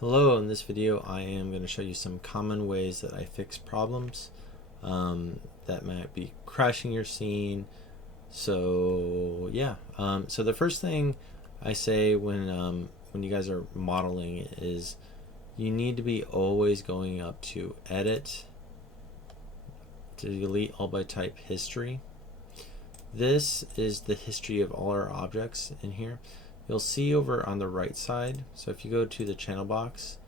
Hello, in this video I am going to show you some common ways that I fix problems that might be crashing your scene. So yeah, so the first thing I say when you guys are modeling is you need to be always going up to edit to delete all by type history. This is the history of all our objects in here. You'll see over on the right side, so if you go to the channel box,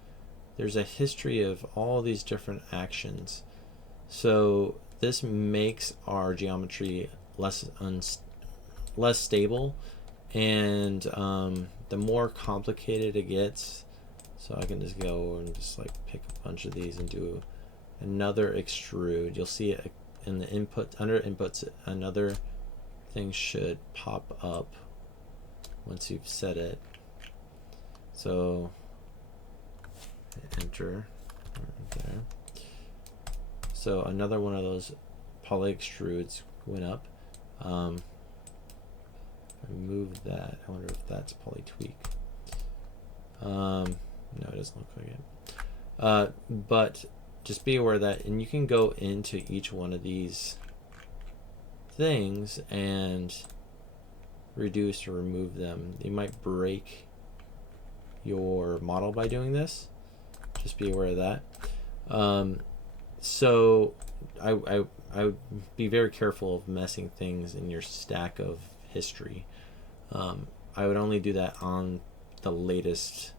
there's a history of all these different actions. So this makes our geometry less stable, and the more complicated it gets, so I can just go and just like pick a bunch of these and do another extrude. You'll see it in the input, under inputs, another thing should pop up once you've set it. So enter right there. So another one of those poly extrudes went up. Remove that. I wonder if that's poly tweak. No, it doesn't look like it. But just be aware of that, and you can go into each one of these things and reduce or remove them. You might break your model by doing this. Just be aware of that. So I would be very careful of messing things in your stack of history. I would only do that on the latest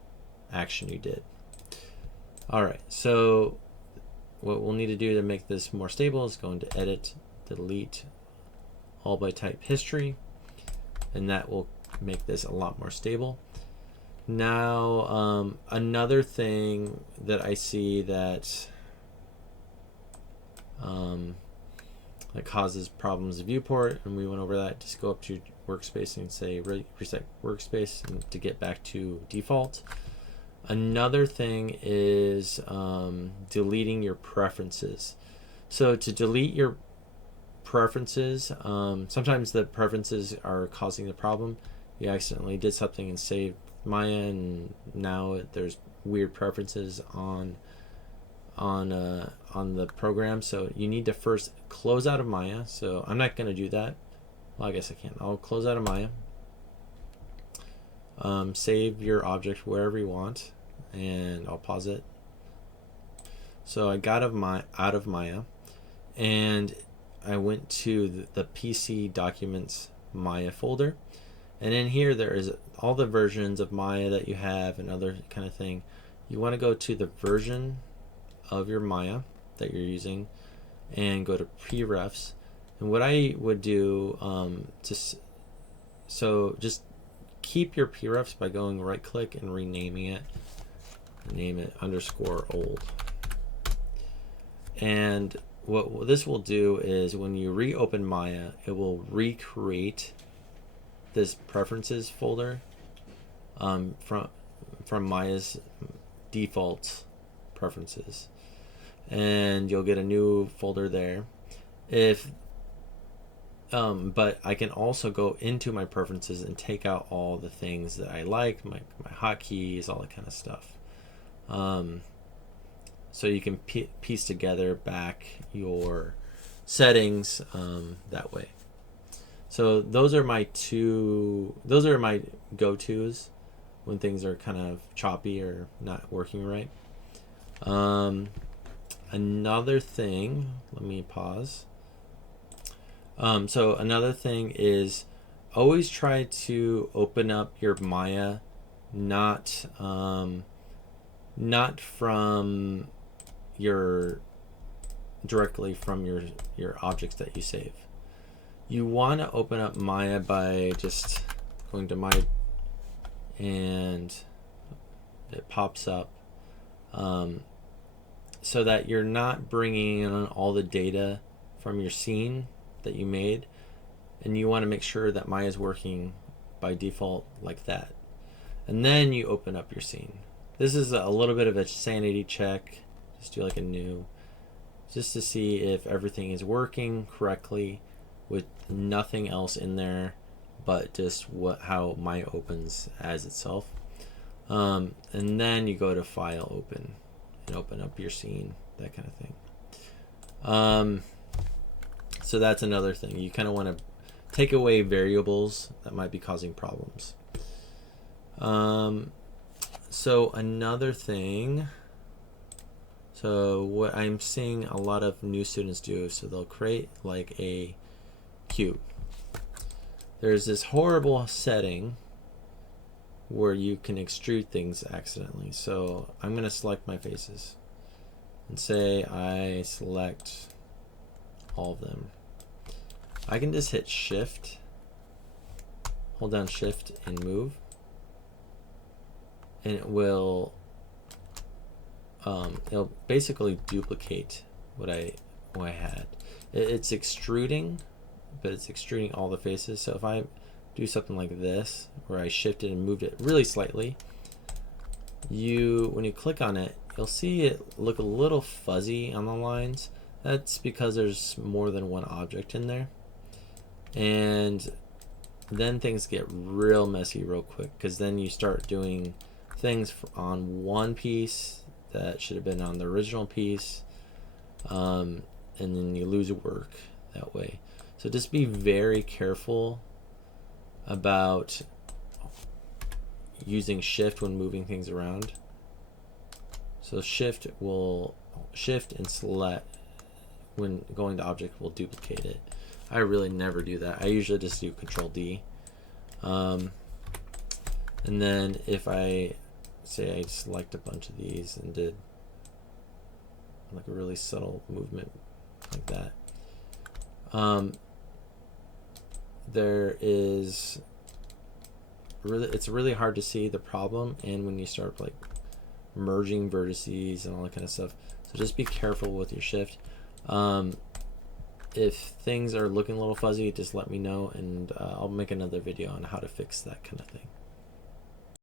action you did. Alright, so what we'll need to do to make this more stable is go into edit, delete all by type history, and that will make this a lot more stable. Now another thing that I see that that causes problems of viewport, and we went over that, just go up to your workspace and say reset workspace and to get back to default. Another thing is deleting your preferences. So to delete your preferences, sometimes the preferences are causing the problem. You accidentally did something and saved Maya, and now there's weird preferences on the program. So you need to first close out of Maya. So I'm not going to do that. Well, I guess I can. I'll close out of Maya. Save your object wherever you want, and I'll pause it. So I got out of Maya, and I went to the PC Documents Maya folder, and in here there is all the versions of Maya that you have and other kind of thing. You want to go to the version of your Maya that you're using and go to prefs. And what I would do, just keep your prefs by going right click and renaming it. Name it _old. And what this will do is when you reopen Maya, it will recreate this preferences folder from Maya's default preferences, and you'll get a new folder there. But I can also go into my preferences and take out all the things that I like, my hotkeys, all that kind of stuff. So you can piece together back your settings that way. So those are my go-tos when things are kind of choppy or not working right. Another thing, let me pause. So another thing is always try to open up your Maya not from directly from your objects that you save. You want to open up Maya by just going to Maya, and it pops up, so that you're not bringing in all the data from your scene that you made, and you want to make sure that Maya is working by default like that. And then you open up your scene. This is a little bit of a sanity check. Just do like a new, just to see if everything is working correctly with nothing else in there but just how Maya opens as itself. And then you go to File, Open, and open up your scene, that kind of thing. So that's another thing. You kind of want to take away variables that might be causing problems. So another thing, so what I'm seeing a lot of new students do, so they'll create like a cube. There's this horrible setting where you can extrude things accidentally. So I'm going to select my faces and say I select all of them. I can just hit Shift, hold down Shift and move, and it will it'll basically duplicate what I had. It's extruding, but it's extruding all the faces. So if I do something like this, where I shifted and moved it really slightly, when you click on it, you'll see it look a little fuzzy on the lines. That's because there's more than one object in there. And then things get real messy real quick, because then you start doing things on one piece that should have been on the original piece, and then you lose work that way. So just be very careful about using Shift when moving things around. So Shift and select when going to object will duplicate it. I really never do that. I usually just do Control D. And then if I say I select a bunch of these and did like a really subtle movement like that, it's really hard to see the problem, and when you start like merging vertices and all that kind of stuff. So just be careful with your Shift. If things are looking a little fuzzy, just let me know, and I'll make another video on how to fix that kind of thing.